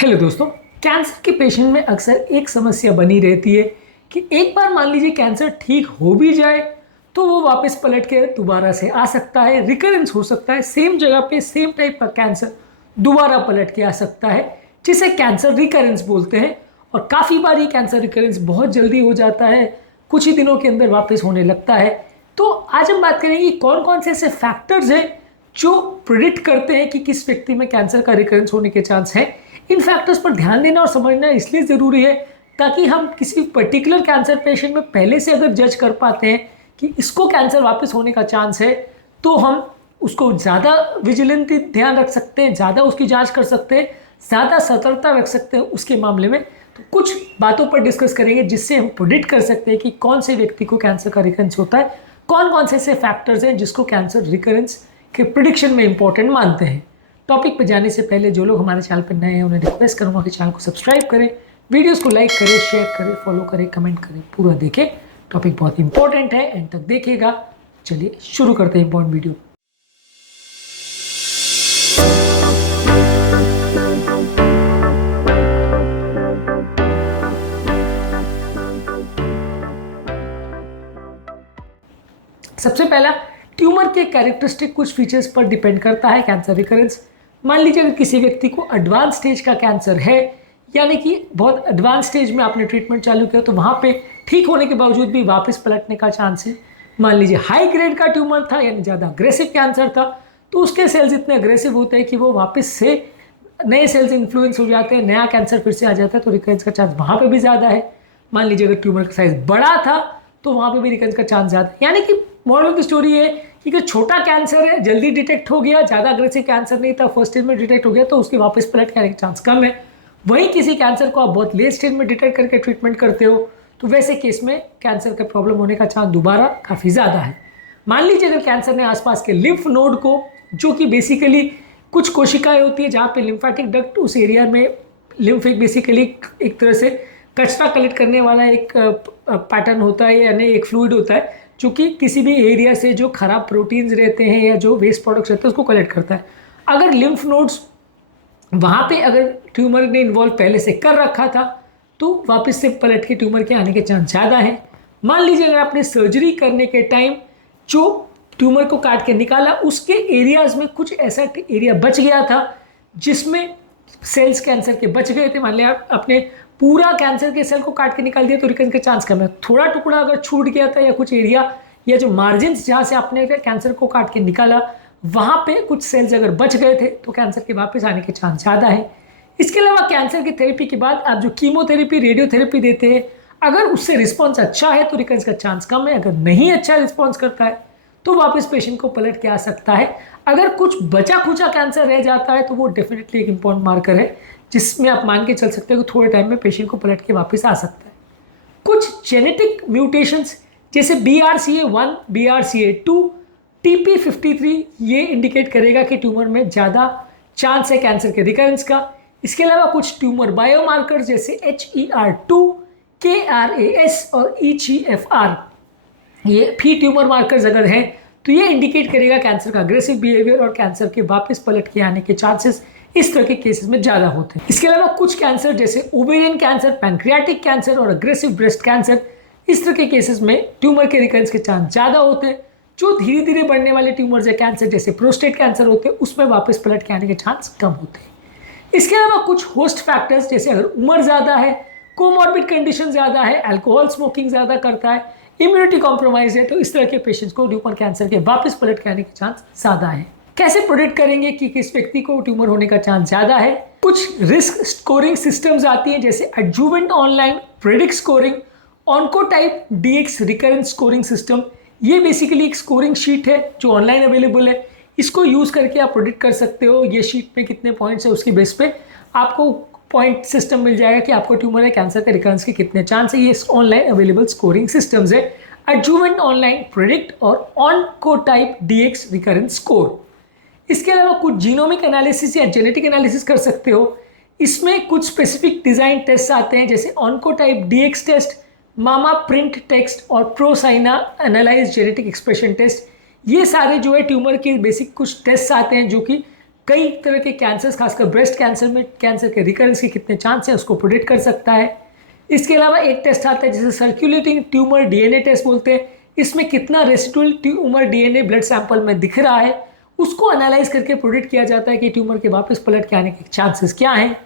Hello दोस्तों, cancer के patient में अक्सर एक समस्या बनी रहती है कि एक बार मान लीजिए कैंसर ठीक हो भी जाए तो वो वापस पलट के दोबारा से आ सकता है, रिकरेंस हो सकता है, सेम जगह पे सेम टाइप का कैंसर दोबारा पलट के आ सकता है, जिसे कैंसर रिकरेंस बोलते हैं। और काफ़ी बार ये कैंसर रिकरेंस बहुत जल्दी हो जाता है, कुछ ही दिनों के अंदर वापस होने लगता है। तो आज हम बात करेंगे कौन कौन से ऐसे फैक्टर्स हैं जो प्रिडिक्ट करते हैं कि किस व्यक्ति में कैंसर का रिकरेंस होने के चांस है। इन फैक्टर्स पर ध्यान देना और समझना इसलिए ज़रूरी है ताकि हम किसी पर्टिकुलर कैंसर पेशेंट में पहले से अगर जज कर पाते हैं कि इसको कैंसर वापस होने का चांस है, तो हम उसको ज़्यादा विजिलेंटली ध्यान रख सकते हैं, ज़्यादा उसकी जांच कर सकते हैं, ज़्यादा सतर्कता रख सकते हैं उसके मामले में। तो कुछ बातों पर डिस्कस करेंगे जिससे हम प्रेडिक्ट कर सकते हैं कि कौन से व्यक्ति को कैंसर का रिकरेंस होता है, कौन कौन से ऐसे फैक्टर्स हैं जिसको कैंसर रिकरेंस के प्रिडिक्शन में इंपॉर्टेंट मानते हैं। टॉपिक पे जाने से पहले जो लोग हमारे चैनल पर नए हैं उन्हें रिक्वेस्ट करूंगा कि चैनल को सब्सक्राइब करें, वीडियोस को लाइक करें, शेयर करें, फॉलो करें, कमेंट करें, पूरा देखें। टॉपिक बहुत इंपॉर्टेंट है, एंड तक देखिएगा। चलिए शुरू करते हैं इंपॉर्टेंट वीडियो। सबसे पहला, ट्यूमर के कैरेक्टरिस्टिक कुछ फीचर्स पर डिपेंड करता है कैंसर रिकरेंस। मान लीजिए अगर किसी व्यक्ति को एडवांस स्टेज का कैंसर है, यानी कि बहुत एडवांस स्टेज में आपने ट्रीटमेंट चालू किया, तो वहाँ पे ठीक होने के बावजूद भी वापस पलटने का चांस है। मान लीजिए हाई ग्रेड का ट्यूमर था, यानी ज़्यादा अग्रेसिव कैंसर था, तो उसके सेल्स इतने अग्रेसिव होते हैं कि वो वापस से नए सेल्स इन्फ्लुएंस हो जाते हैं, नया कैंसर फिर से आ जाता है, तो रिकरेंस का चांस वहाँ पर भी ज़्यादा है। मान लीजिए अगर ट्यूमर का साइज बड़ा था तो वहाँ पर भी रिकरेंस का चांस ज़्यादा है। यानी कि मॉडल की स्टोरी है कि अगर छोटा कैंसर है, जल्दी डिटेक्ट हो गया, ज़्यादा अग्रेसिव कैंसर नहीं था, फर्स्ट स्टेज में डिटेक्ट हो गया, तो उसके वापस पलट के आने के चांस कम है। वहीं किसी कैंसर को आप बहुत लेट स्टेज में डिटेक्ट करके ट्रीटमेंट करते हो, तो वैसे केस में कैंसर का प्रॉब्लम होने का चांस दोबारा काफ़ी ज़्यादा है। मान लीजिए अगर कैंसर ने आसपास के लिम्फ नोड को, जो कि बेसिकली कुछ कोशिकाएं होती है जहाँ पे लिम्फेटिक डक्ट उस एरिया में, लिम्फ एक बेसिकली एक तरह से कचरा कलेक्ट करने वाला एक पैटर्न होता है, यानी एक फ्लूइड होता है जो कि किसी भी एरिया से जो खराब प्रोटीन्स रहते हैं या जो वेस्ट प्रोडक्ट्स रहते हैं उसको कलेक्ट करता है। अगर लिम्फ नोड्स वहाँ पे अगर ट्यूमर ने इन्वॉल्व पहले से कर रखा था, तो वापस से पलट के ट्यूमर के आने के चांस ज़्यादा है। मान लीजिए अगर आपने सर्जरी करने के टाइम जो ट्यूमर को काट के निकाला, उसके एरियाज में कुछ ऐसा एरिया बच गया था जिसमें सेल्स कैंसर के बच गए थे। मान लिया आपने पूरा कैंसर के सेल को काट के निकाल दिया, तो रिकरेंस का चांस कम है। थोड़ा टुकड़ा अगर छूट गया था या कुछ एरिया या जो मार्जिन जहाँ से आपने कैंसर को काट के निकाला, वहाँ पे कुछ सेल्स अगर बच गए थे, तो कैंसर के वापस आने के चांस ज़्यादा है। इसके अलावा कैंसर की थेरेपी के बाद आप जो कीमोथेरेपी, रेडियोथेरेपी देते हैं, अगर उससे रिस्पॉन्स अच्छा है तो रिकरेंस का चांस कम है। अगर नहीं अच्छा रिस्पॉन्स करता है तो वापस पेशेंट को पलट के आ सकता है। अगर कुछ बचा खुचा कैंसर रह जाता है तो वो डेफिनेटली एक इंपॉर्टेंट मार्कर है जिसमें आप मान के चल सकते हो कि थोड़े टाइम में पेशेंट को पलट के वापस आ सकता है। कुछ जेनेटिक म्यूटेशंस जैसे BRCA1, BRCA2, TP53 ये इंडिकेट करेगा कि ट्यूमर में ज़्यादा चांस है कैंसर के रिकरेंस का। इसके अलावा कुछ ट्यूमर बायोमार्कर जैसे HER2, KRAS और EGFR, ये भी ट्यूमर मार्कर्स अगर हैं तो ये इंडिकेट करेगा कैंसर का अग्रेसिव बिहेवियर और कैंसर के वापस पलट के आने के चांसेस इस तरह के केसेस में ज़्यादा होते हैं। इसके अलावा कुछ कैंसर जैसे ओवेरियन कैंसर, पैंक्रियाटिक कैंसर और अग्रेसिव ब्रेस्ट कैंसर, इस तरह के केसेस में ट्यूमर के रिकरेंस के चांस ज़्यादा होते हैं। जो धीरे धीरे बढ़ने वाले ट्यूमर्स या कैंसर जैसे प्रोस्टेट कैंसर होते हैं, उसमें वापस पलट के आने के चांस कम होते हैं। इसके अलावा कुछ होस्ट फैक्टर्स जैसे अगर उम्र ज़्यादा है, कोमॉर्बिड कंडीशन ज़्यादा है, अल्कोहल स्मोकिंग ज़्यादा करता है, इम्यूनिटी कॉम्प्रोमाइज है, तो इस तरह के पेशेंट्स को ट्यूमर कैंसर के वापस पलट के आने के चांस ज़्यादा है। कैसे प्रेडिक्ट करेंगे कि किस व्यक्ति को ट्यूमर होने का चांस ज़्यादा है? कुछ रिस्क स्कोरिंग सिस्टम्स आती हैं जैसे adjuvant online predict scoring, Oncotype DX recurrence scoring system. ये बेसिकली एक स्कोरिंग शीट है जो ऑनलाइन अवेलेबल है। इसको यूज़ करके आप प्रेडिक्ट कर सकते हो ये शीट में कितने पॉइंट्स है, उसकी बेस पे आपको पॉइंट सिस्टम मिल जाएगा कि आपको ट्यूमर है कैंसर के रिकरेंस के कितने चांस है। ये ऑनलाइन अवेलेबल स्कोरिंग सिस्टम्स है, एडजुवेंट ऑनलाइन प्रेडिक्ट और ऑन्कोटाइप DX रिकरेंस स्कोर। इसके अलावा कुछ जीनोमिक एनालिसिस या जेनेटिक एनालिसिस कर सकते हो। इसमें कुछ स्पेसिफिक डिज़ाइन टेस्ट आते हैं जैसे ऑन्कोटाइप DX टेस्ट, मामा प्रिंट टेस्ट और प्रोसाइना एनालाइज जेनेटिक एक्सप्रेशन टेस्ट। ये सारे जो है ट्यूमर के बेसिक कुछ टेस्ट आते हैं जो कि कई तरह के कैंसर्स, खासकर ब्रेस्ट कैंसर में कैंसर के रिकरेंस के कितने चांस हैं उसको प्रेडिक्ट कर सकता है। इसके अलावा एक टेस्ट आता है जिसे सर्कुलेटिंग ट्यूमर डीएनए टेस्ट बोलते हैं। इसमें कितना residual tumour DNA blood sample में दिख रहा है उसको एनालाइज करके प्रेडिक्ट किया जाता है कि ट्यूमर के वापस पलट के आने के चांसेस क्या हैं।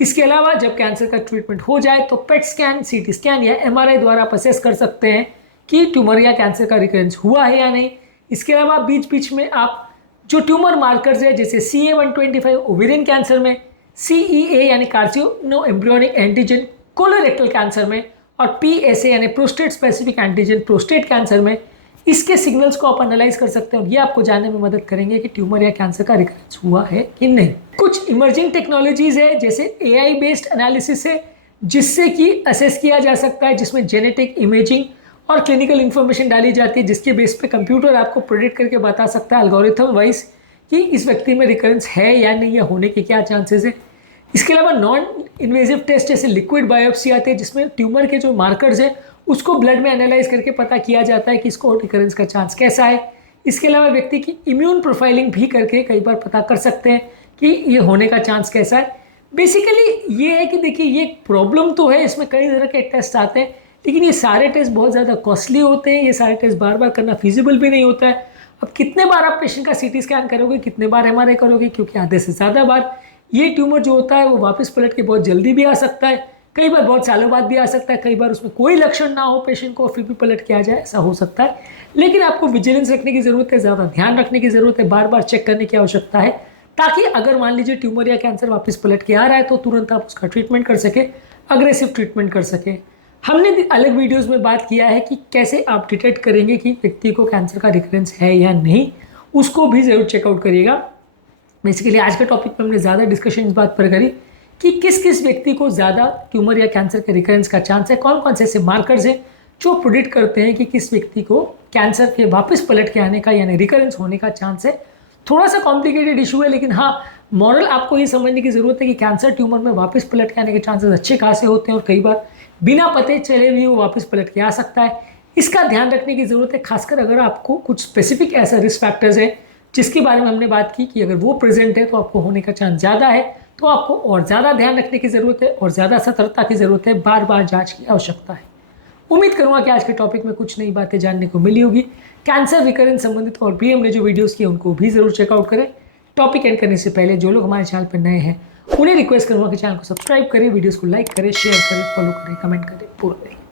इसके अलावा जब कैंसर का ट्रीटमेंट हो जाए तो पेट स्कैन, सीटी स्कैन या एमआरआई द्वारा आप असेस कर सकते हैं कि ट्यूमर या कैंसर का रिकरेंस हुआ है या नहीं। इसके अलावा बीच बीच में आप जो ट्यूमर मार्कर्स है जैसे CA-125 ओवेरियन कैंसर में, CEA यानी कार्सिनो एम्ब्रियोनिक एंटीजन कोलोरेक्टल कैंसर में, और PSA यानी prostate specific antigen prostate cancer में, इसके सिग्नल्स को आप एनालाइज कर सकते हैं और ये आपको जानने में मदद करेंगे कि ट्यूमर या कैंसर का रिकरेंस हुआ है कि नहीं। कुछ इमर्जिंग टेक्नोलॉजीज है जैसे AI बेस्ड एनालिसिस है जिससे कि असेस किया जा सकता है, जिसमें जेनेटिक इमेजिंग और क्लिनिकल इंफॉर्मेशन डाली जाती है जिसके बेस पे कंप्यूटर आपको प्रेडिक्ट करके बता सकता है एल्गोरिथम वाइज कि इस व्यक्ति में रिकरेंस है या नहीं, या होने के क्या चांसेस है। इसके अलावा नॉन इन्वेजिव टेस्ट जैसे लिक्विड बायोप्सी आते हैं जिसमें ट्यूमर के जो मार्कर्स है उसको ब्लड में एनालाइज करके पता किया जाता है कि इसको रिकरेंस का चांस कैसा है। इसके अलावा व्यक्ति की इम्यून प्रोफाइलिंग भी करके कई बार पता कर सकते हैं कि ये होने का चांस कैसा है। बेसिकली ये है कि देखिए ये प्रॉब्लम तो है, इसमें कई तरह के टेस्ट आते हैं लेकिन ये सारे टेस्ट बहुत ज़्यादा कॉस्टली होते हैं, ये सारे टेस्ट बार बार करना फिजिबल भी नहीं होता है। अब कितने बार आप पेशेंट का CT स्कैन करोगे, कितने बार MRI करोगे, क्योंकि आधे से ज़्यादा बार ये ट्यूमर जो होता है वो वापस पलट के बहुत जल्दी भी आ सकता है, कई बार बहुत सालों बाद भी आ सकता है, कई बार उसमें कोई लक्षण ना हो पेशेंट को फिर भी पलट के आ जाए, ऐसा हो सकता है। लेकिन आपको विजिलेंस रखने की ज़रूरत है, ज़्यादा ध्यान रखने की ज़रूरत है, बार बार चेक करने की आवश्यकता है ताकि अगर मान लीजिए ट्यूमर या कैंसर वापस पलट के आ रहा है तो तुरंत आप उसका ट्रीटमेंट कर सके, अग्रेसिव ट्रीटमेंट कर सके। हमने अलग वीडियोस में बात किया है कि कैसे आप डिटेक्ट करेंगे कि व्यक्ति को कैंसर का रिकरेंस है या नहीं, उसको भी ज़रूर चेकआउट करिएगा। बेसिकली आज के टॉपिक पे हमने ज़्यादा डिस्कशन इस बात पर करी कि किस किस व्यक्ति को ज़्यादा ट्यूमर या कैंसर के रिकरेंस का चांस है, कौन कौन से ऐसे मार्कर्स हैं जो प्रेडिक्ट करते हैं कि किस व्यक्ति को कैंसर के वापस पलट के आने का यानी रिकरेंस होने का चांस है। थोड़ा सा कॉम्प्लिकेटेड इशू है लेकिन हाँ, मॉरल आपको ये समझने की ज़रूरत है कि कैंसर ट्यूमर में वापस पलट के आने के चांसेस अच्छे खासे होते हैं और कई बार बिना पते चले भी वो वापस पलट के आ सकता है। इसका ध्यान रखने की ज़रूरत है, खासकर अगर आपको कुछ स्पेसिफिक ऐसा रिस्क फैक्टर्स है जिसके बारे में हमने बात की कि अगर वो प्रेजेंट है तो आपको होने का चांस ज़्यादा है, तो आपको और ज़्यादा ध्यान रखने की ज़रूरत है और ज़्यादा सतर्कता की ज़रूरत है, बार बार जांच की आवश्यकता है। उम्मीद करूँगा कि आज के टॉपिक में कुछ नई बातें जानने को मिली होगी। कैंसर रिकरेंस संबंधित और भी हमने जो वीडियोस किए उनको भी ज़रूर चेकआउट करें। टॉपिक एंड करने से पहले जो लोग हमारे चैनल पर नए हैं उन्हें रिक्वेस्ट करूँगा कि चैनल को सब्सक्राइब करें, वीडियोज़ को लाइक करें, शेयर करें, फॉलो करें, कमेंट करें, पूरा करें।